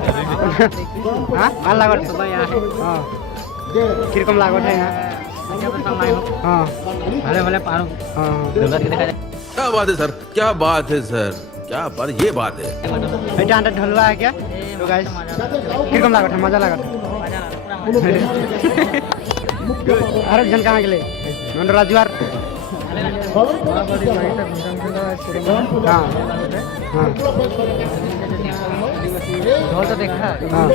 हाँ ভাল लागत हाँ किरकम लागत है यहाँ हाँ भले भले पारो हाँ दुर्गा के देखा जाए क्या बात है सर, क्या बात है सर, क्या बात, ये बात है। बेटा अंदर ढलवा है क्या तो गाइस किरकम लागत है मजा लागत अरे जन कहाँ के लिए मनोराजवार हाँ हाँ ढोल तो देखा हाँ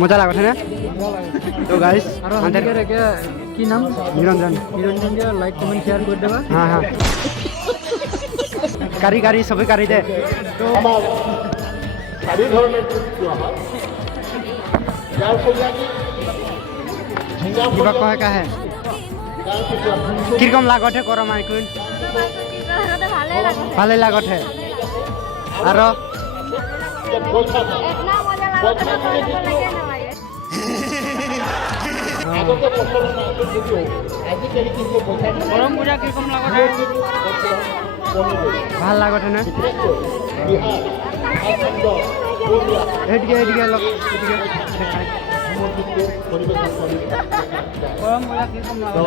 मजा लागत है ना तो गाइस अंदर क्या की नाम निरंजन निरंजन के लाइक कमेंट शेयर कर देगा हाँ हाँ कारी कारी सभी कारी दे तो কিবা কয় কাহে কিরকম লাগত হে করম আইকুন ভালে লাগত হে আর করম পূজা কিরকম লাগত হে ভাল লাগত হে না এদিকে এদিকে লোক এদিকে দেখাই করম পূজা কিরকম লাগত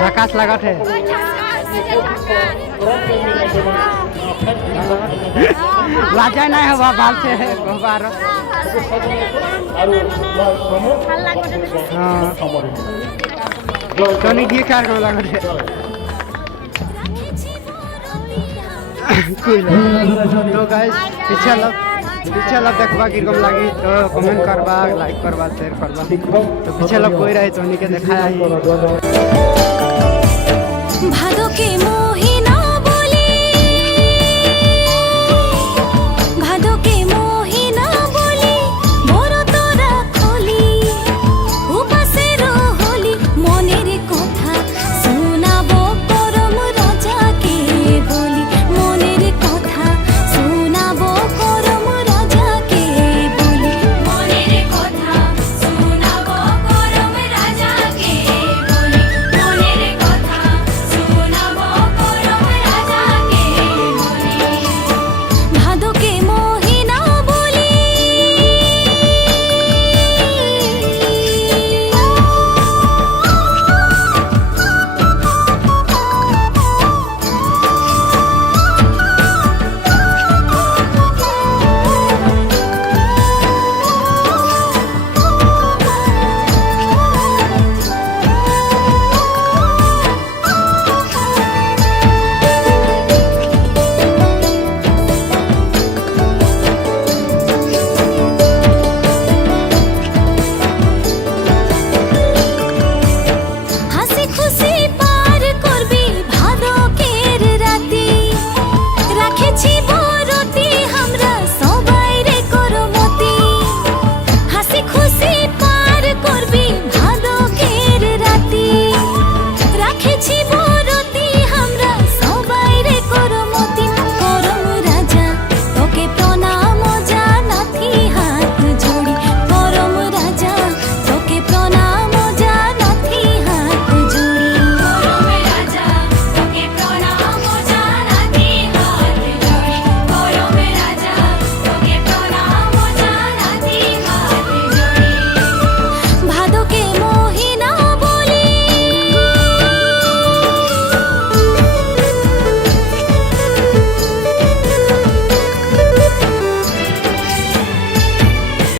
झकास लागत है लाजा नहीं हवा बाल से है बार तो नहीं दिए कार को लागत है तो गाइस पीछे लोग देखबा किरकम लगी तो कमेंट करबा लाइक करबा शेयर करबा तो पीछे लोग कोई रहे तो उन्हीं के दिखाया ही